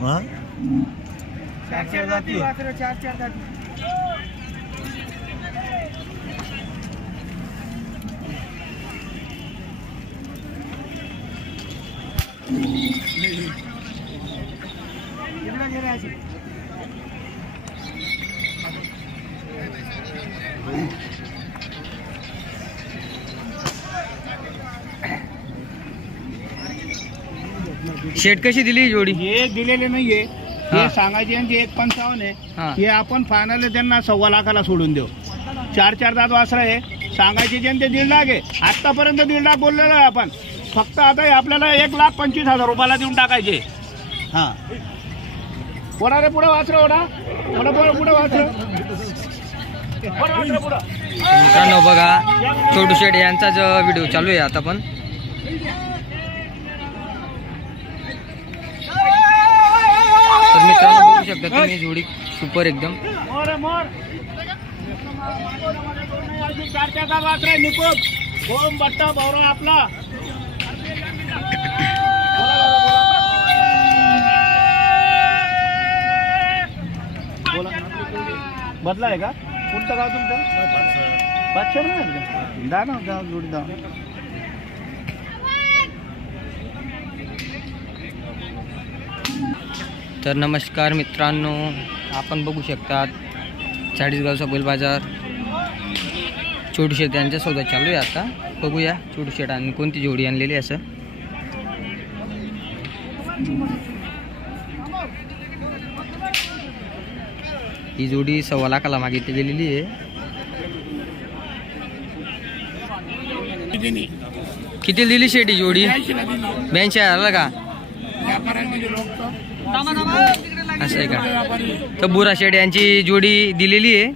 हा? चार चार जाती. चार चार जाती इकडं गेले असे शेट कशी दिली जोडी? हे दिलेले नाहीये. हा. सांगायचे यांचे एक पंचावन्न. आहे हे. आपण फायनल त्यांना सव्वा लाखाला सोडून देऊ. चार चार दात वासरा आहे. सांगायचे ज्यांचे दीड लाख आहे. आतापर्यंत दीड लाख बोललेलो आहे आपण. फक्त आता हे आपल्याला एक लाख पंचवीस हजार रुपयाला देऊन टाकायचे. हा. रे पुढे वाचलं ओढा पुढे पुढे पुढे वाचलं? पुढं? मित्रांनो बघा छोटू शेट यांचाच व्हिडिओ चालू आहे आता पण. तर मित्रांनो बघू शकता तुम्ही जोडी सुपर एकदम. मोर मोर. चार चार दात वासरा आहे निकोप. ओम बट्टा भाऊ आपला. बदला आहे का? कोणतं गाव तुमचं? पाचशे नाही दा ना गाव जोडी जा तर नमस्कार मित्रांनो आपण बघू शकतात चाळीसगावचा बैल बाजार. छोटू यांचा सौदा चालू आहे आता. बघूया छोटशेट आणि कोणती जोडी आणलेली असं. ही जोडी सव्वा लाखाला मागितली गेलेली आहे. किती दिली? शेट जोडी? ब्याऐंशी हजारला का? असं आहे का? तर बुरा शेड यांची जोडी दिलेली आहे.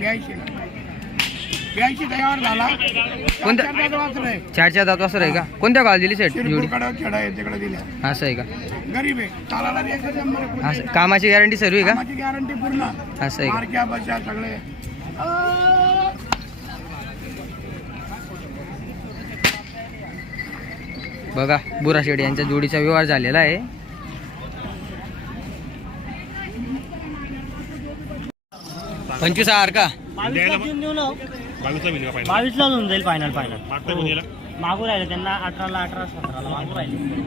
ब्याऐंशी झाला. कोणत्या चार चार दात वासर आहे का? कोणत्या गावाला दिली सेट जोडी? खेळा आहे तिकडे दिल्या असं आहे का? गरीब आहे. चालायला एकच नंबर आहे. असं. कामाची गॅरंटी सर्व आहे का? कामाची गॅरंटी पूर्ण. असं आहे का? मारक्या बशा सगळे. बघा बुरा शेड यांच्या जोडीचा व्यवहार झालेला आहे. पंचवीस हजार का? बावीसला होऊन जाईल फायनल फायनल मागू राहिले त्यांना अठराला अठरा सतराला मागू राहिले.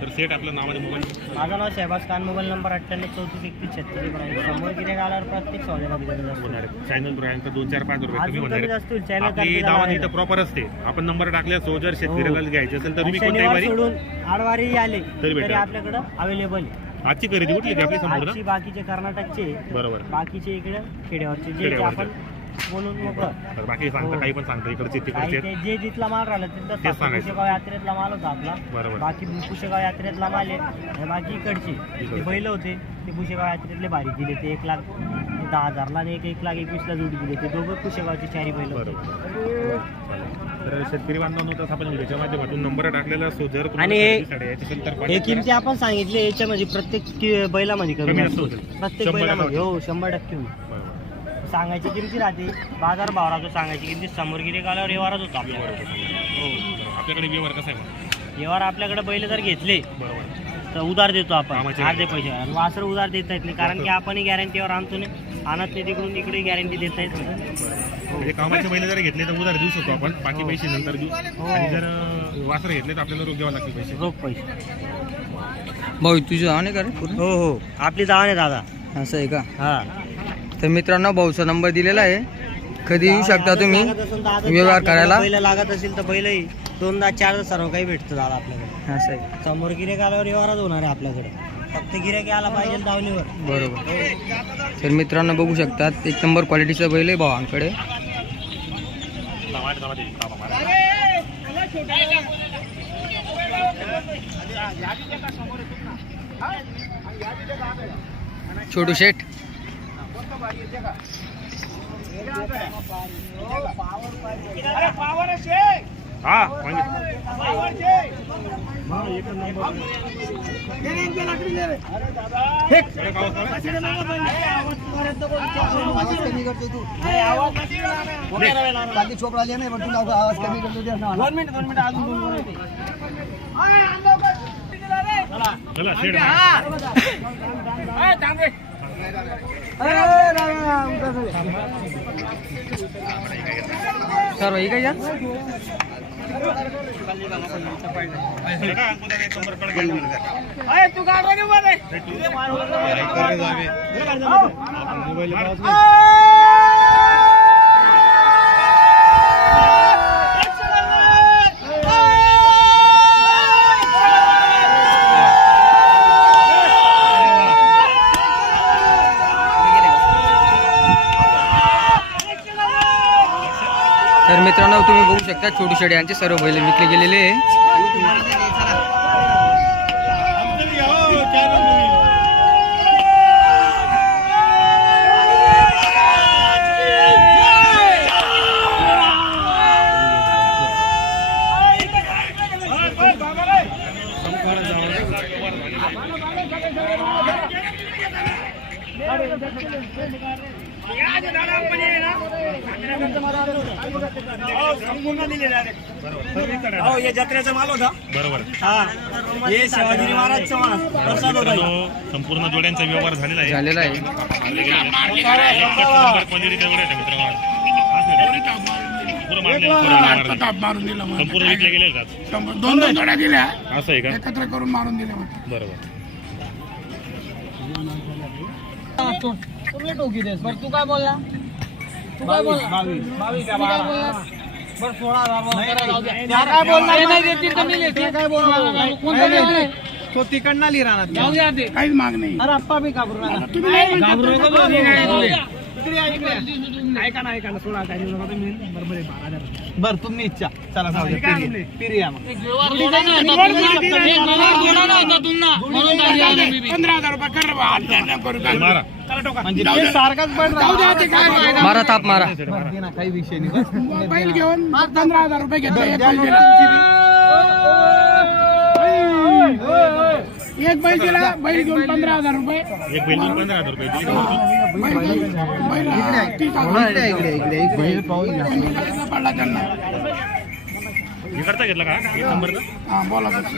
तर सेट आपलं नावाने मोबाईल माझं नाव शहबाज खान मोबाईल नंबर अठ्ठ्याण्णव चौतीस एकतीस छत्तीस समोर गिऱ्हाईक आल्यावर प्रत्येक असते. होणार आहे. चॅनल ब्रँडचं दोन चार पाच रुपये कमी अजून होणार कमी आहे. जास्त होईल. चॅनल आपली नावाने इथं प्रॉपर असते. आपण नंबर टाकल्या सो जर शेतकऱ्याला घ्यायचे असेल तर तुम्ही कोणत्याही शनिवार वारी सोडून आडवारी आले तरी भेटेल. आपल्याकडं अवेलेबल आजची खरेदी कुठली आपली आजची बाकीचे कर्नाटकचे बरोबर. बाकीचे इकडे खेड्यावरचे जे खेड्यावरचे. आपण बोलून मोकळं तर बाकी सांगता हो. काही पण सांगता इकडचे काही तिकडचे ते जे जिथला माल राहिला तेच तिथं सांगायचं. पुशेगाव यात्रेतला माल होता आपला. बरोबर. बाकी पुशेगाव यात्रेतला माल आहे. आणि बाकी इकडचे. ते इकडचे. बैल होते. ते पुशेगाव यात्रेतले भारी दिले. ते एक लाख दहा हजारला आणि एक एक लाख एकवीसला जोडी दिले. ते दोघं पुशेगावचे चारी बैल होते. बरोबर. तर शेतकरी बांधवांनो तसं आपण व्हिडिओच्या माध्यमातून नंबर टाकलेला सो जर तुम्हाला आणि हे- खरेदीसाठी यायचे असेल तर हे contact किमती आपण सांगितले याच्यामध्ये प्रत्येक कि- बैलामध्ये कमी कमी जास्त जास्त होतील. होतील. प्रत्येक शंभर बैलामध्ये. टक्के हो शंभर टक्के होईल. सांगायची किमती राहते? बाजार भाव राहतो सांगायची किमती समोर गिरे आल्यावर व्यवहारच होतो आपल्याकडे. हो. आपल्याकडे व्यवहार कसा आहे? व्यवहार आपल्याकडे बैल जर घेतले बरोबर तर उधार देतो आपण. अर्धे पैसे. आणि वासर उधार देता येत नाही कारण की आपणही गॅरंटीवर आणतो नाही आणत नाही तिकडून इकडे गॅरंटी देता येत नाही. म्हणजे कामाचे बैल जर घेतले तर उधार देऊ शकतो आपण. बाकी हो. पैसे नंतर देऊ. हो. आणि जर अं, वासर घेतले तर आपल्याला रोख द्यावा लागतील पैसे. रोख पैसे. भाऊ तुझं का रे पूर्ण हो हो. आपली जावा आहे दादा. असं आहे का? हा. तर मित्रांनो भाऊचा नंबर दिलेला आहे. कधी येऊ शकता तुम्ही? व्यवहार करायला. बैल लागत असेल तर बैलही दोनदा चारदा सर्व काही भेटतं दादा आपल्याकडे. असं आहे. समोर गिरेक आल्यावर व्यवहारच होणार आहे आपल्याकडे. फक्त गिरेक आला पाहिजे दावणीवर बरोबर. तर मित्रांनो बघू शकतात एक नंबर क्वालिटीचा बैल आहे भावांकडे. छोटू शेठ. अरे पावरच आहे. हा मागे. पावर आहे. अरे गावात चालू. चोपडा आली नाही पण तुला आवाज कमी करतो ते असं दोन मिनिट दोन मिनिट अजून दोन मिनिट चला शेड मार. सर्व ही काय या तू मोबाईल पाहत तर मित्रांनो तुम्ही बघू शकता छोटू शेड यांचे सर्व बैल विकले गेलेले हो हे जत्रेचा माल होता. बरोबर. हा. हे शिवाजी महाराजचा माल प्रसाद होता मित्रांनो, संपूर्ण जोड्यांचा व्यवहार झालेला आहे. झालेला. संपूर्ण विकले गेले का दोन दोन जोड्या दिल्या असं आहे का? एकत्र करून मारून दिल्या होत्या बरोबर तू काय बोलला? तू काय बोलला? बावीस. तू काय बोलला? बरं सोळा काय बोलणार नाही देतील तर मी देतील. काय बोलणार कोणतं? तो तिकडनं लिहिला काहीच माग नाही. अरे अप्पा बी घाबरू नका. तुम्ही नाही म्हणता. घाबरू नका बरं. इकडे या, इकडे या. ऐका ना ऐका ना सोळा काय देऊ नका तुम्ही. बरोबर आहे बारा हजार बरं तुम्ही इच्छा. चला जाऊ द्या. पिरी पिरी या मग. पंधरा हजार रुपये कर बा, हात द्या, नको करू काय. मारा. म्हणजे ते सारखाच बैल जाऊ द्या ते काय फायदा. मारा थाप मारा. बरं, दे ना, काही विषय नाही. बस. बैल घेऊन पंधरा हजार रुपये घेतले दिला एक बैल दिला बैल घेऊन पंधरा हजार रुपये. एक बैल घेऊन पंधरा हजार रुपये दिले. बैल बैल तीस हजार. रुपये पडला त्यांना. इकडचा घेतला का? एक नंबरचा? हा बोला. तसं.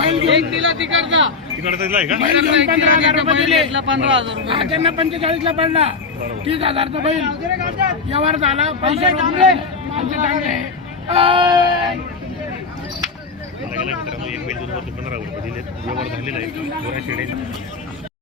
बैल घेऊन तिकडचा. दिला आहे का? बैल घेऊन पंधरा हजार रुपये दिले. हा, त्यांना पंचेचाळीस ला पडला तीस हजारचा बैल. व्यवहार झाला. पैसे चांगले. माणसं चांगले. मित्रांनो एक बैल दोन वरती पंधरा हजार रुपये दिले व्यवहार झालेला आहे. गोऱ्या